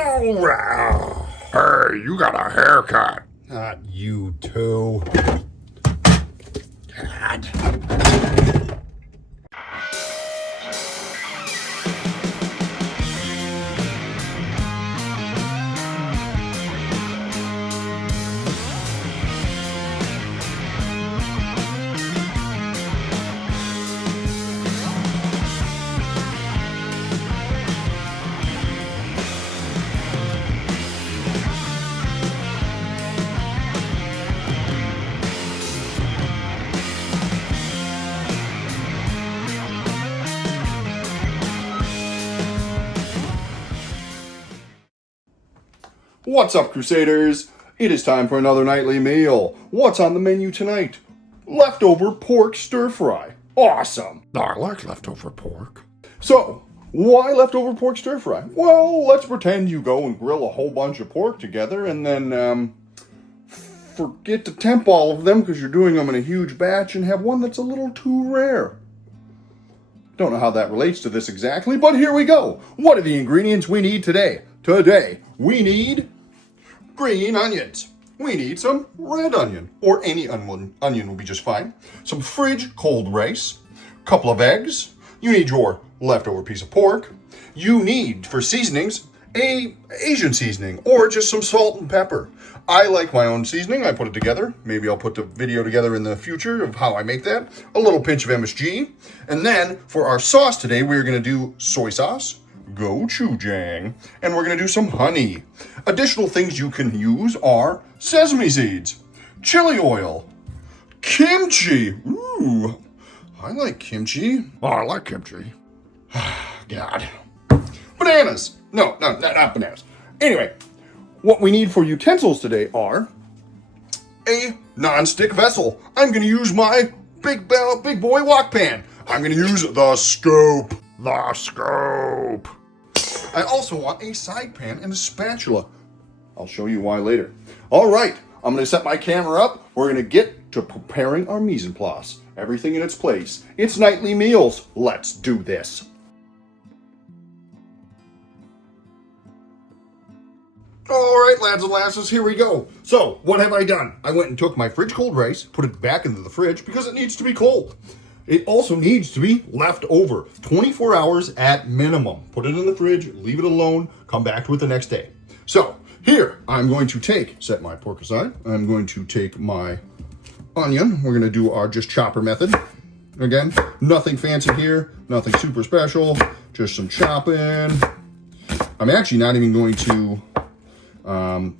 Oh, hey, you got a haircut. Not you too. God. What's up, Crusaders? It is time for another nightly meal. What's on the menu tonight? Leftover pork stir fry. Awesome. I like leftover pork. So, why leftover pork stir fry? Well, let's pretend you go and grill a whole bunch of pork together and then forget to temp all of them because you're doing them in a huge batch and have one that's a little too rare. Don't know how that relates to this exactly, but here we go. What are the ingredients we need today? Today, we need green onions. We need some red onion, or any onion will be just fine. Some fridge cold rice, couple of eggs. You need your leftover piece of pork. You need, for seasonings, a Asian seasoning, or just some salt and pepper. I like my own seasoning. I put it together. Maybe I'll put the video together in the future of how I make that. A little pinch of MSG. And then for our sauce today, we're going to do soy sauce, Gochujang, and we're going to do some honey. Additional things you can use are sesame seeds, chili oil, kimchi. Ooh, I like kimchi. Oh, I like kimchi. God. Bananas. No, not bananas. Anyway, what we need for utensils today are a non-stick vessel. I'm going to use my big boy wok pan. I'm going to use the scoop. The scoop. I also want a side pan and a spatula. I'll show you why later. All right, I'm going to set my camera up. We're going to get to preparing our mise en place. Everything in its place. It's nightly meals. Let's do this. All right, lads and lasses, here we go. So, what have I done? I went and took my fridge cold rice, put it back into the fridge because it needs to be cold. It also needs to be left over 24 hours at minimum. Put it in the fridge, leave it alone, come back to it the next day. So, here, I'm going to set my pork aside. I'm going to take my onion. We're going to do our just chopper method. Again, nothing fancy here, nothing super special, just some chopping. I'm actually not even going to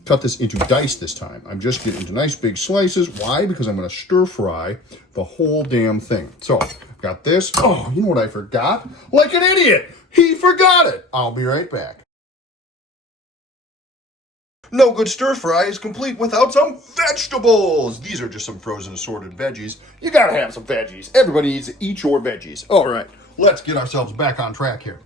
cut this into dice this time. I'm just getting into nice big slices. Why? Because I'm going to stir fry the whole damn thing. So, I've got this. Oh, you know what I forgot? Like an idiot! He forgot it! I'll be right back. No good stir fry is complete without some vegetables. These are just some frozen assorted veggies. You gotta have some veggies. Everybody needs to eat your veggies. All right, let's get ourselves back on track here.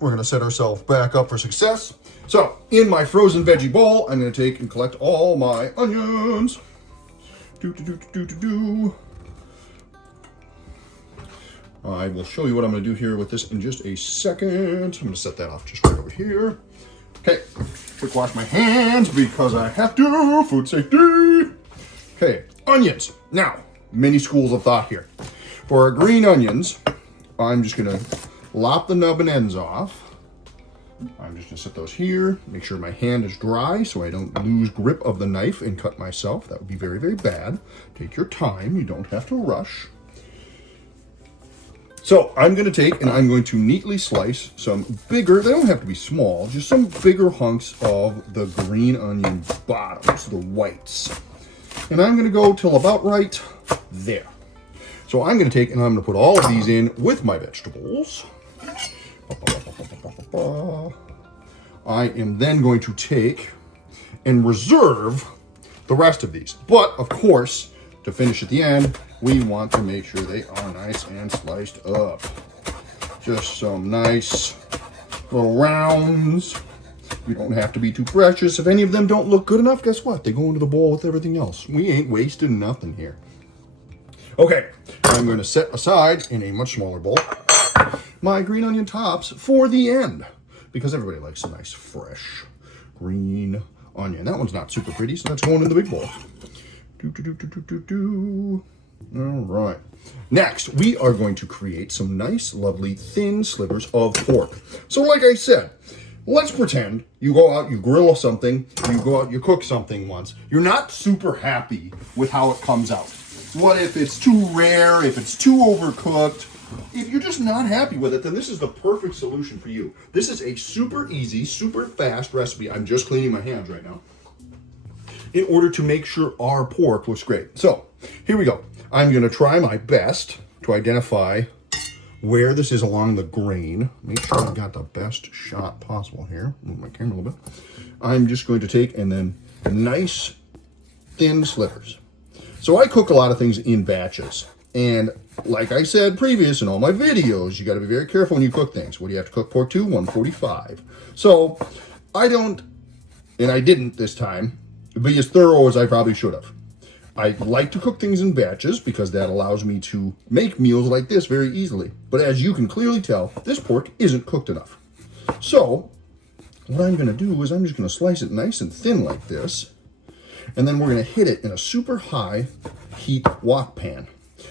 We're gonna set ourselves back up for success. So, in my frozen veggie bowl, I'm gonna take and collect all my onions. I will show you what I'm gonna do here with this in just a second. I'm gonna set that off just right over here. Okay, quick wash my hands because I have to, food safety. Okay, onions. Now, many schools of thought here. For our green onions, I'm just gonna lop the nub and ends off. I'm just gonna set those here, make sure my hand is dry so I don't lose grip of the knife and cut myself. That would be very, very bad. Take your time, you don't have to rush. So I'm gonna take and I'm going to neatly slice some bigger, they don't have to be small, just some bigger hunks of the green onion bottoms, the whites. And I'm gonna go till about right there. So I'm gonna take and I'm gonna put all of these in with my vegetables. I am then going to take and reserve the rest of these. But, of course, to finish at the end, we want to make sure they are nice and sliced up. Just some nice little rounds. You don't have to be too precious. If any of them don't look good enough, guess what? They go into the bowl with everything else. We ain't wasting nothing here. Okay, I'm going to set aside in a much smaller bowl my green onion tops for the end, because everybody likes a nice fresh green onion. That one's not super pretty, so that's going in the big bowl. All right. Next, we are going to create some nice, lovely, thin slivers of pork. So like I said, let's pretend you go out, you grill something, you go out, you cook something once. You're not super happy with how it comes out. What if it's too rare, if it's too overcooked? If you're just not happy with it, then this is the perfect solution for you. This is a super easy, super fast recipe. I'm just cleaning my hands right now in order to make sure our pork looks great. So here we go. I'm going to try my best to identify where this is along the grain. Make sure I've got the best shot possible here. Move my camera a little bit. I'm just going to take and then nice thin slivers. So I cook a lot of things in batches. And like I said previous in all my videos, you got to be very careful when you cook things. What do you have to cook pork to? 145. So I don't, and I didn't this time, be as thorough as I probably should have. I like to cook things in batches because that allows me to make meals like this very easily. But as you can clearly tell, this pork isn't cooked enough. So what I'm going to do is I'm just going to slice it nice and thin like this. And then we're going to hit it in a super high heat wok pan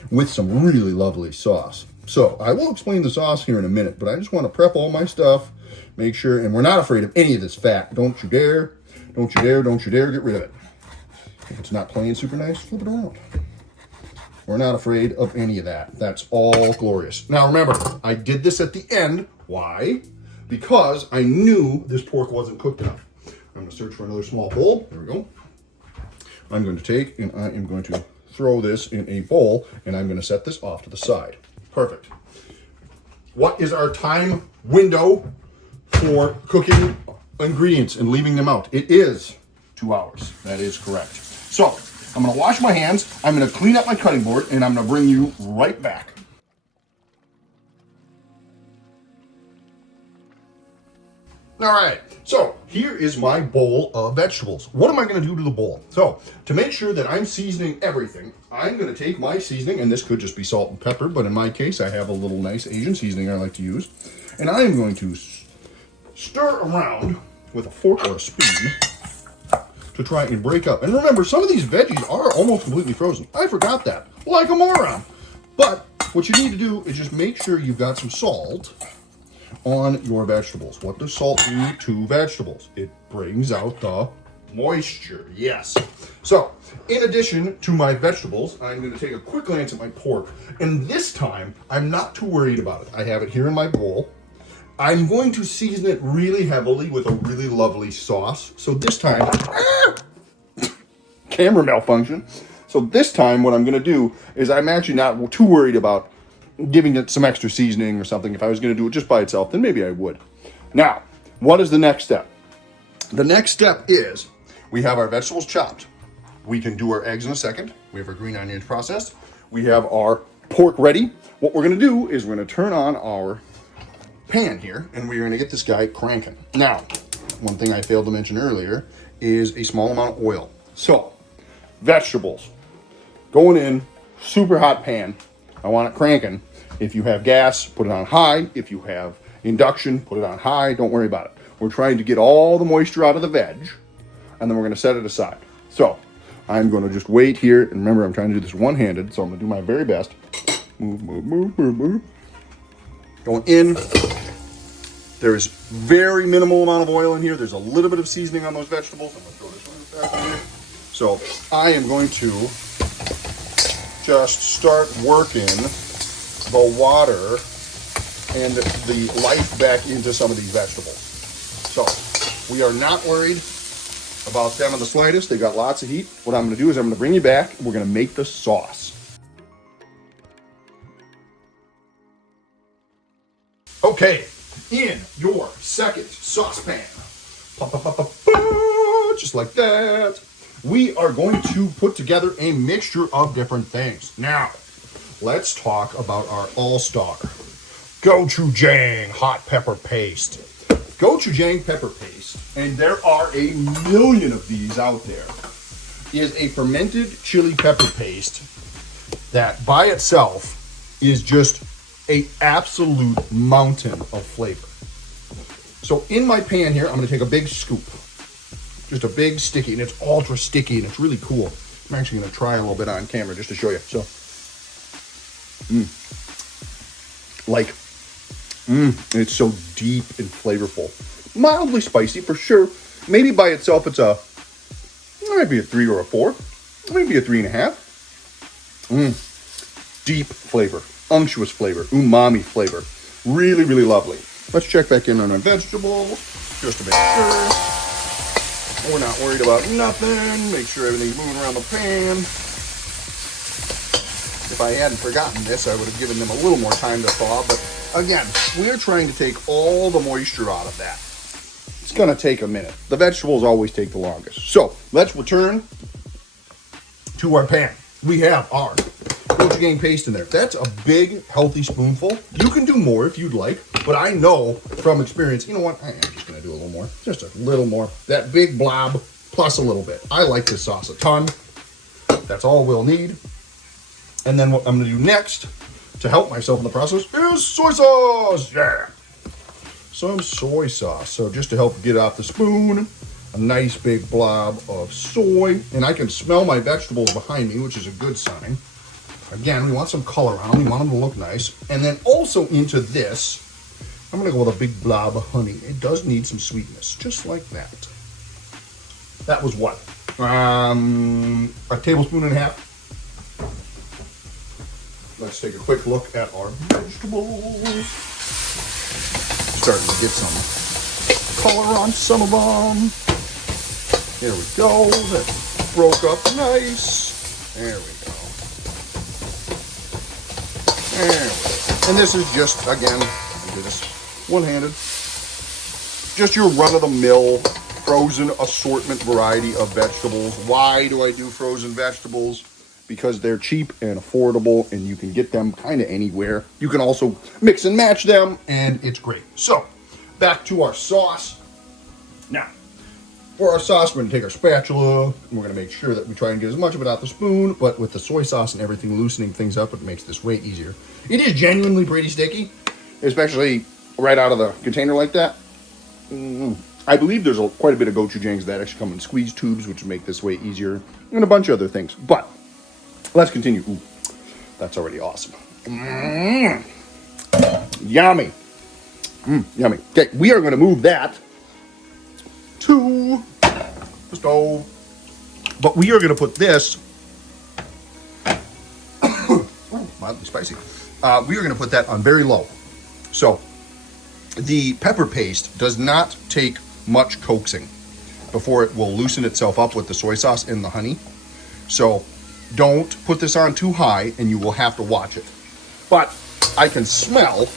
with some really lovely sauce. So I will explain the sauce here in a minute, but I just want to prep all my stuff, make sure, and we're not afraid of any of this fat. Don't you dare, don't you dare, don't you dare get rid of it. If it's not playing super nice, flip it around. We're not afraid of any of that. That's all glorious. Now remember, I did this at the end. Why? Because I knew this pork wasn't cooked enough. I'm going to search for another small bowl. There we go. I'm going to take and I am going to throw this in a bowl, and I'm going to set this off to the side. Perfect. What is our time window for cooking ingredients and leaving them out? It is 2 hours. That is correct. So I'm going to wash my hands, I'm going to clean up my cutting board, and I'm going to bring you right back. All right, so here is my bowl of vegetables. What am I going to do to the bowl? So to make sure that I'm seasoning everything, I'm going to take my seasoning, and this could just be salt and pepper, but in my case, I have a little nice Asian seasoning I like to use. And I am going to stir around with a fork or a spoon to try and break up. And remember, some of these veggies are almost completely frozen. I forgot that, like a moron. But what you need to do is just make sure you've got some salt on your vegetables. What does salt do to vegetables? It brings out the moisture, yes. So, in addition to my vegetables, I'm going to take a quick glance at my pork, and this time, I'm not too worried about it. I have it here in my bowl. I'm going to season it really heavily with a really lovely sauce. So this time, camera malfunction. So this time, what I'm going to do is I'm actually not too worried about giving it some extra seasoning or something. If I was going to do it just by itself, then maybe I would. Now, what is the next step? The next step is we have our vegetables chopped. We can do our eggs in a second. We have our green onions processed. We have our pork ready. What we're going to do is we're going to turn on our pan here, and we're going to get this guy cranking. Now, one thing I failed to mention earlier is a small amount of oil. So, vegetables going in, super hot pan. I want it cranking. If you have gas, put it on high. If you have induction, put it on high. Don't worry about it. We're trying to get all the moisture out of the veg, and then we're going to set it aside. So I'm going to just wait here, and remember, I'm trying to do this one-handed, so I'm going to do my very best. Move, move, move, move, move. Going in. There's very minimal amount of oil in here. There's a little bit of seasoning on those vegetables. I'm going to throw this one back in here. So I am going to just start working the water and the life back into some of these vegetables. So we are not worried about them in the slightest. They got lots of heat. What I'm going to do is I'm going to bring you back. We're going to make the sauce. Okay, in your second saucepan, just like that, we are going to put together a mixture of different things. Now, let's talk about our all-star Gochujang hot pepper paste. Gochujang pepper paste, and there are a million of these out there, is a fermented chili pepper paste that by itself is just an absolute mountain of flavor. So in my pan here, I'm going to take a big scoop. Just a big sticky, and it's ultra sticky, and it's really cool. I'm actually going to try a little bit on camera just to show you. So, it's so deep and flavorful. Mildly spicy for sure. Maybe by itself it might be a 3 or a 4. Maybe a 3.5. Deep flavor, unctuous flavor, umami flavor. Really, really lovely. Let's check back in on our vegetables just to make sure we're not worried about nothing. Make sure everything's moving around the pan. If I hadn't forgotten this, I would have given them a little more time to thaw. But again, we're trying to take all the moisture out of that. It's going to take a minute. The vegetables always take the longest. So let's return to our pan. We have our gochujang paste in there. That's a big, healthy spoonful. You can do more if you'd like, but I know from experience, you know what? I am just going to do a little more. Just a little more. That big blob plus a little bit. I like this sauce a ton. That's all we'll need. And then what I'm going to do next to help myself in the process is soy sauce. Yeah. Some soy sauce. So just to help get off the spoon, a nice big blob of soy. And I can smell my vegetables behind me, which is a good sign. Again, we want some color on them. We want them to look nice. And then also into this, I'm going to go with a big blob of honey. It does need some sweetness, just like that. That was what? A tablespoon and a half. Let's take a quick look at our vegetables. Starting to get some color on some of them. There we go. That broke up nice. There we go. And this is just, again, do this one-handed, just your run-of-the-mill frozen assortment variety of vegetables. Why do I do frozen vegetables? Because they're cheap and affordable, and you can get them kind of anywhere. You can also mix and match them, and it's great. So, back to our sauce. Now, for our sauce, we're going to take our spatula, and we're going to make sure that we try and get as much of it out the spoon, but with the soy sauce and everything loosening things up, it makes this way easier. It is genuinely pretty sticky, especially right out of the container like that. I believe there's quite a bit of gochujangs that actually come in squeeze tubes, which make this way easier, and a bunch of other things. But let's continue. Ooh, that's already awesome. Yummy. Yummy. Okay, we are going to move that to the stove. But we are going to put this, mildly spicy. We are going to put that on very low. So the pepper paste does not take much coaxing before it will loosen itself up with the soy sauce and the honey. So don't put this on too high, and you will have to watch it. But I can smell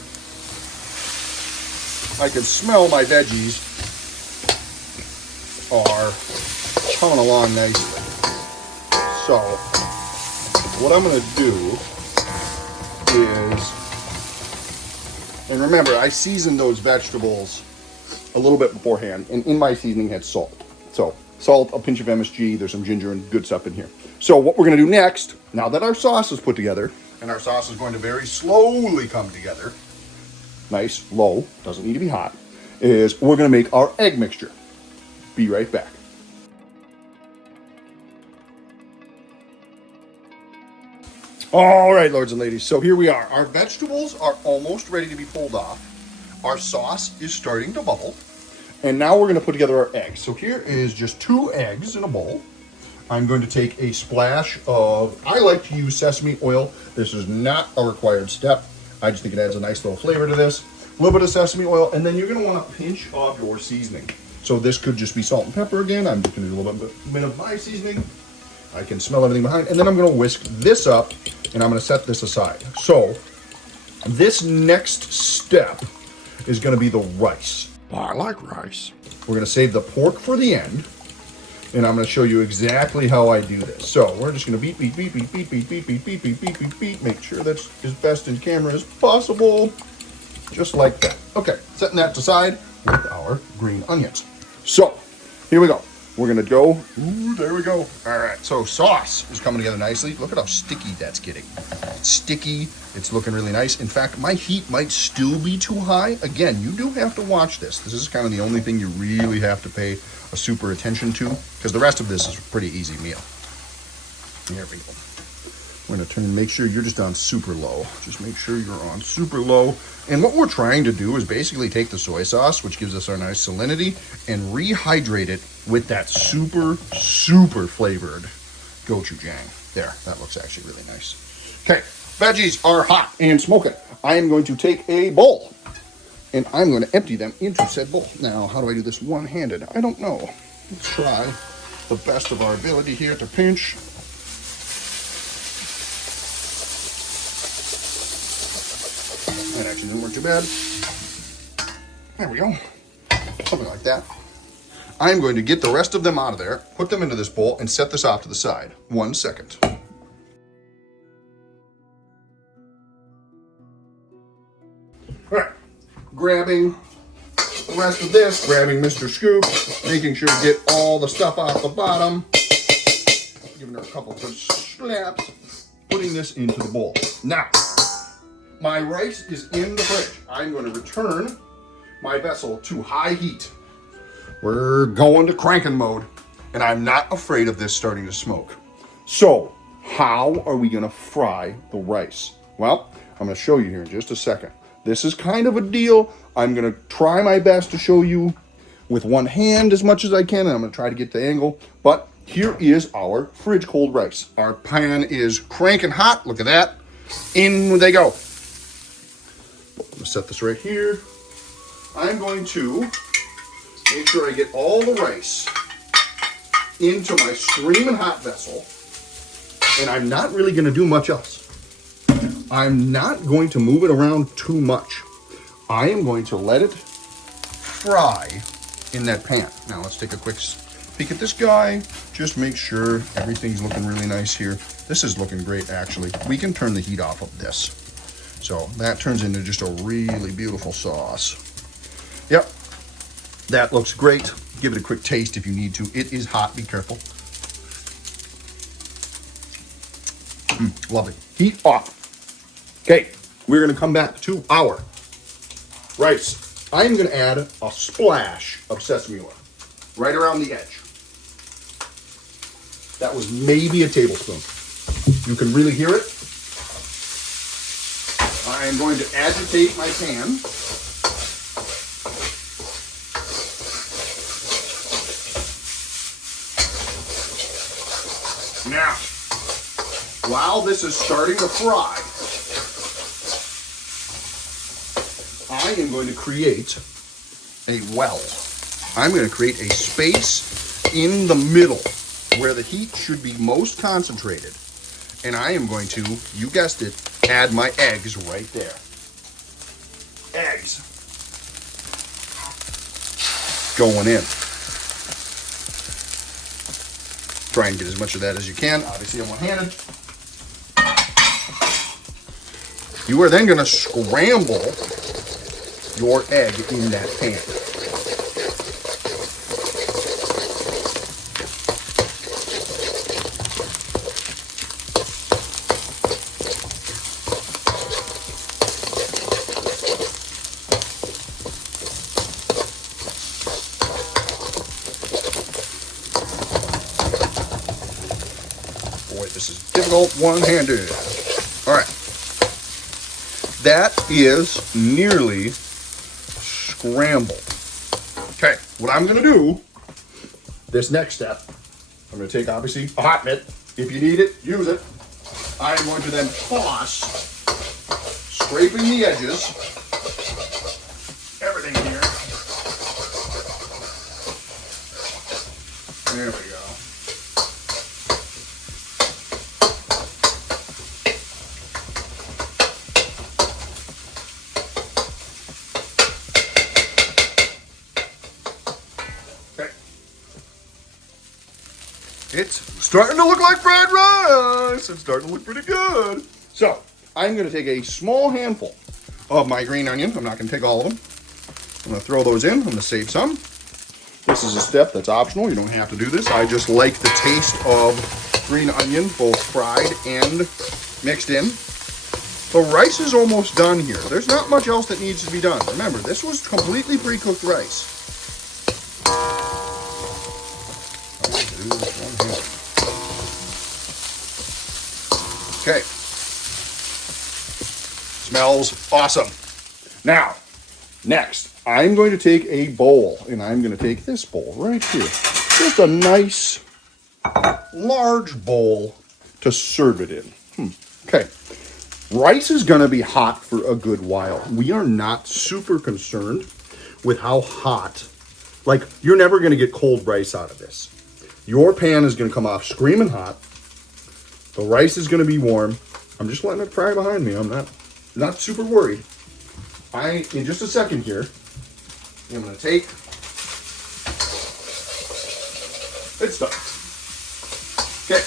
my veggies are coming along nicely. So what I'm going to do is, and remember, I seasoned those vegetables a little bit beforehand, and in my seasoning had salt. So salt, a pinch of MSG, there's some ginger and good stuff in here. So what we're going to do next, now that our sauce is put together, and our sauce is going to very slowly come together, nice, low, doesn't need to be hot, is we're going to make our egg mixture. Be right back. All right, lords and ladies, so here we are. Our vegetables are almost ready to be pulled off. Our sauce is starting to bubble. And now we're going to put together our eggs. So here is just 2 eggs in a bowl. I'm going to take a splash of, I like to use sesame oil. This is not a required step. I just think it adds a nice little flavor to this. A little bit of sesame oil, and then you're going to want a pinch of your seasoning. So this could just be salt and pepper again. I'm just going to do a little bit of my seasoning. I can smell everything behind. And then I'm going to whisk this up, and I'm going to set this aside. So this next step is going to be the rice. Oh, I like rice. We're going to save the pork for the end, and I'm going to show you exactly how I do this. So we're just going to beat, make sure that's as best in camera as possible, just like that. Okay, setting that aside with our green onions. So here we go. we're gonna go. Ooh, there we go. All right, so sauce is coming together nicely. Look at how sticky that's getting. It's sticky. It's looking really nice. In fact, my heat might still be too high. Again, you do have to watch this. This is kind of the only thing you really have to pay a super attention to, because the rest of this is a pretty easy meal. There we go. We're gonna turn and make sure you're just on super low. Just make sure you're on super low. And what we're trying to do is basically take the soy sauce, which gives us our nice salinity, and rehydrate it with that super, super flavored gochujang. There, that looks actually really nice. Okay, veggies are hot and smoking. I am going to take a bowl, and I'm going to empty them into said bowl. Now, how do I do this one-handed? I don't know. Let's try the best of our ability here to pinch. That actually didn't work too bad. There we go. Something like that. I'm going to get the rest of them out of there, put them into this bowl, and set this off to the side. 1 second. All right. Grabbing the rest of this, grabbing Mr. Scoop, making sure to get all the stuff off the bottom, giving her a couple of slaps, putting this into the bowl. Now, my rice is in the fridge. I'm going to return my vessel to high heat. We're going to cranking mode, and I'm not afraid of this starting to smoke. So, how are we going to fry the rice? Well, I'm going to show you here in just a second. This is kind of a deal. I'm going to try my best to show you with one hand as much as I can, and I'm going to try to get the angle. But here is our fridge cold rice. Our pan is cranking hot. Look at that. In they go. I'm going to set this right here. I'm going to make sure I get all the rice into my screaming hot vessel. And I'm not really going to do much else. I'm not going to move it around too much. I am going to let it fry in that pan. Now let's take a quick peek at this guy. Just make sure everything's looking really nice here. This is looking great, actually. We can turn the heat off of this. So that turns into just a really beautiful sauce. Yep, that looks great. Give it a quick taste if you need to. It is hot, be careful. Lovely. Heat off. Okay, we're gonna come back to our rice. I'm gonna add a splash of sesame oil right around the edge. That was maybe a tablespoon. You can really hear it. I am going to agitate my pan. Now, while this is starting to fry, I am going to create a well. I'm going to create a space in the middle where the heat should be most concentrated. And I am going to, you guessed it, add my eggs right there. Eggs. Going in. Try and get as much of that as you can. Obviously, I'm one-handed. You are then going to scramble your egg in that pan. Boy, this is difficult one-handed. All right. That is nearly scrambled. Okay, what I'm gonna do, this next step, I'm gonna take obviously a hot mitt. If you need it, use it. I'm going to then toss, scraping the edges, everything here. There we go. It's starting to look like fried rice. It's starting to look pretty good. So, I'm going to take a small handful of my green onion. I'm not going to take all of them. I'm going to throw those in. I'm going to save some. This is a step that's optional. You don't have to do this. I just like the taste of green onion, both fried and mixed in. The rice is almost done here. There's not much else that needs to be done. Remember, this was completely pre-cooked rice. Okay. Smells awesome. Now, next, I'm going to take a bowl, and I'm going to take this bowl right here. Just a nice, large bowl to serve it in. Okay. Rice is going to be hot for a good while. We are not super concerned with how hot. Like, you're never going to get cold rice out of this. Your pan is going to come off screaming hot. The rice is going to be warm. I'm just letting it fry behind me. I'm not super worried. In just a second here, I'm going to take, it's done. Okay.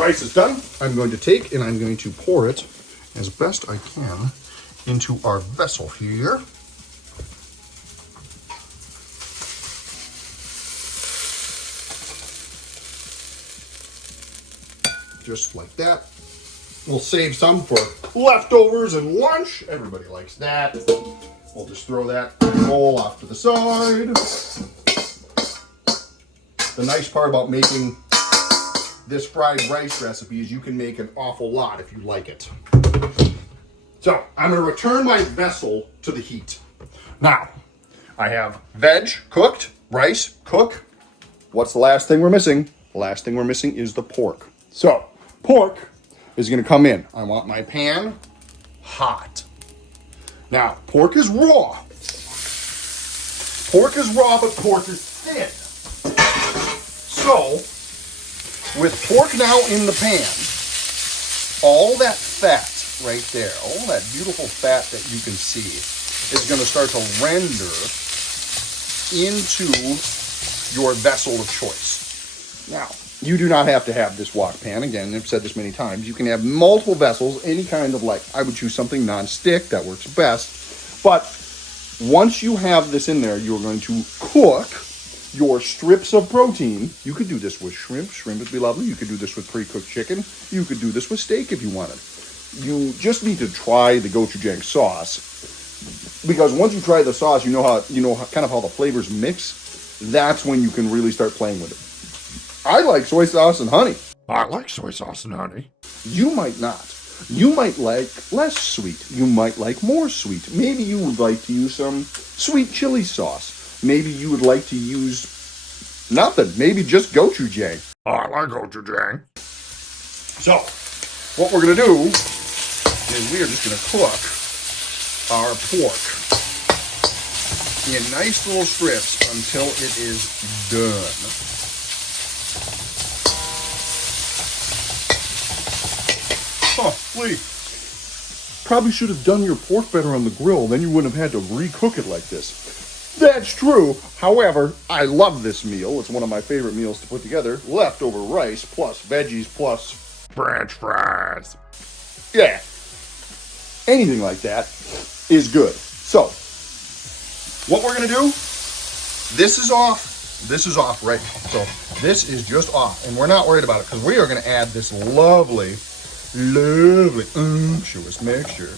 Rice is done. I'm going to take and I'm going to pour it as best I can into our vessel here. Just like that. We'll save some for leftovers and lunch. Everybody likes that. We'll just throw that bowl off to the side. The nice part about making this fried rice recipe is you can make an awful lot if you like it. So I'm going to return my vessel to the heat. Now, I have veg cooked, rice cooked. What's the last thing we're missing? The last thing we're missing is the pork. So, pork is going to come in. I want my pan hot. Now, pork is raw. Pork is raw, but pork is thin. So, with pork now in the pan, all that fat right there, all that beautiful fat that you can see is going to start to render into your vessel of choice. Now, you do not have to have this wok pan. Again, I've said this many times. You can have multiple vessels, any kind of, like, I would choose something non-stick, that works best. But once you have this in there, you're going to cook your strips of protein. You could do this with shrimp. Shrimp would be lovely. You could do this with pre-cooked chicken. You could do this with steak if you wanted. You just need to try the gochujang sauce, because once you try the sauce, you know kind of how the flavors mix. That's when you can really start playing with it. I like soy sauce and honey. I like soy sauce and honey. You might not. You might like less sweet. You might like more sweet. Maybe you would like to use some sweet chili sauce. Maybe you would like to use nothing. Maybe just gochujang. I like gochujang. So, what we're going to do is we are just going to cook our pork in nice little strips until it is done. Lee, probably should have done your pork better on the grill, then you wouldn't have had to recook it like this. That's true. However, I love this meal. It's one of my favorite meals to put together. Leftover rice plus veggies plus French fries. yeah, anything like that is good. So, what we're going to do, this is off. This is off right now. So, this is just off. And we're not worried about it because we are going to add this lovely unctuous mixture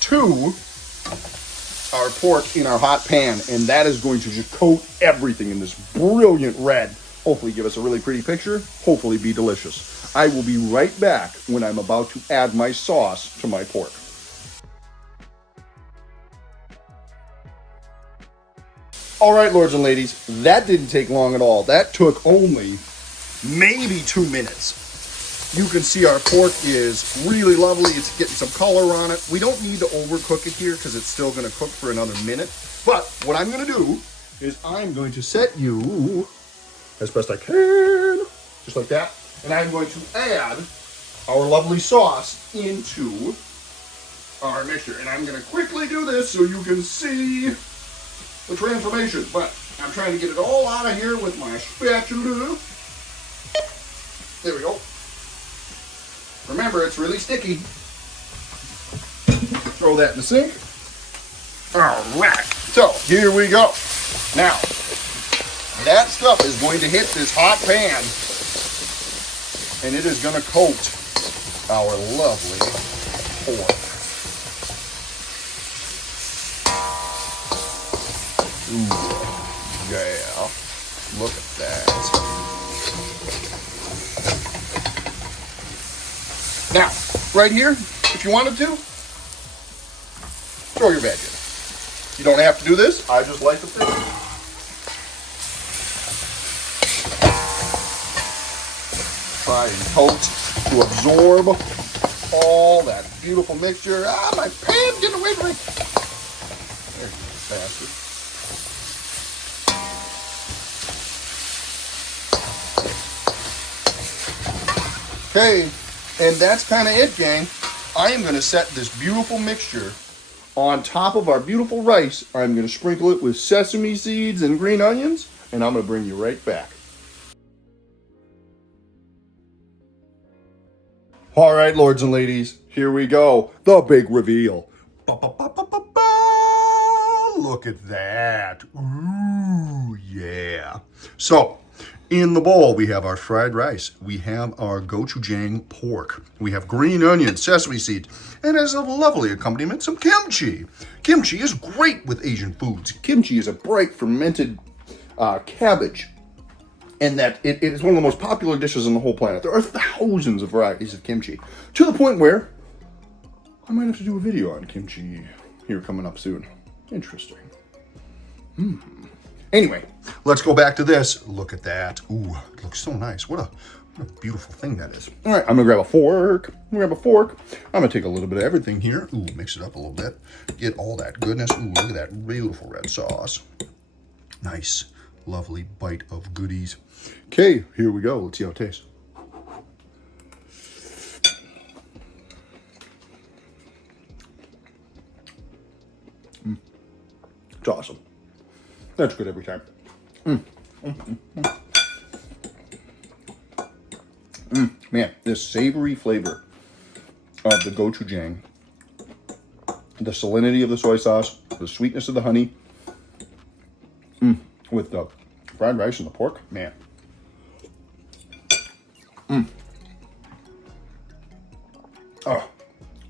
to our pork in our hot pan, and that is going to just coat everything in this brilliant red. Hopefully give us a really pretty picture, hopefully be delicious. I will be right back when I'm about to add my sauce to my pork. All right, lords and ladies, that didn't take long at all. That took only maybe 2 minutes. You can see our pork is really lovely. It's getting some color on it. We don't need to overcook it here because it's still going to cook for another minute. But what I'm going to do is I'm going to set you as best I can, just like that. And I'm going to add our lovely sauce into our mixture. And I'm going to quickly do this so you can see the transformation. But I'm trying to get it all out of here with my spatula. There we go. Remember, it's really sticky. Throw that in the sink. All right. So here we go. Now, that stuff is going to hit this hot pan, and it is going to coat our lovely pork. Ooh, yeah. Look at that. Now, right here, if you wanted to, throw your veg in. You don't have to do this. I just like the flavor. Try and coat to absorb all that beautiful mixture. Ah, my pan's getting away from me. There you go, bastard. Okay, and that's kind of it, gang. I am going to set this beautiful mixture on top of our beautiful rice. I'm going to sprinkle it with sesame seeds and green onions, and I'm going to bring you right back. All right, lords and ladies, here we go. The big reveal. Ba-ba-ba-ba-ba. Look at that. Ooh, yeah. So, in the bowl, we have our fried rice. We have our gochujang pork. We have green onions, sesame seeds, and as a lovely accompaniment, some kimchi. Kimchi is great with Asian foods. Kimchi is a bright fermented cabbage, and that it is one of the most popular dishes on the whole planet. There are thousands of varieties of kimchi, to the point where I might have to do a video on kimchi here coming up soon. Interesting. Anyway, let's go back to this. Look at that. Ooh, it looks so nice. What a beautiful thing that is. All right, I'm gonna grab a fork. I'm gonna take a little bit of everything here. Ooh, mix it up a little bit. Get all that goodness. Ooh, look at that beautiful red sauce. Nice, lovely bite of goodies. Okay, here we go. Let's see how it tastes. It's awesome. That's good every time. Man, this savory flavor of the gochujang, the salinity of the soy sauce, the sweetness of the honey, with the fried rice and the pork, man.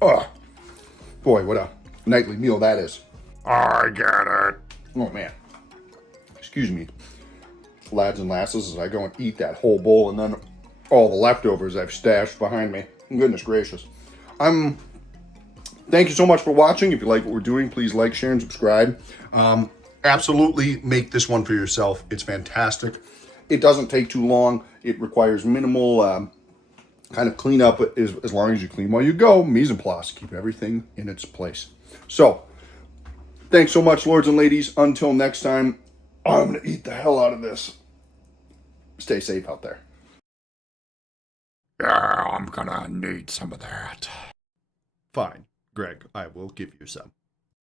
Oh, boy, what a nightly meal that is. I get it. Oh, man. Excuse me, lads and lasses, as I go and eat that whole bowl and then all the leftovers I've stashed behind me. Goodness gracious. Thank you so much for watching. If you like what we're doing, please like, share, and subscribe. Absolutely make this one for yourself. It's fantastic. It doesn't take too long. It requires minimal kind of cleanup as long as you clean while you go. Mise en place. Keep everything in its place. So, thanks so much, lords and ladies. Until next time, I'm going to eat the hell out of this. Stay safe out there. Yeah, I'm gonna need some of that. Fine, Greg. I will give you some.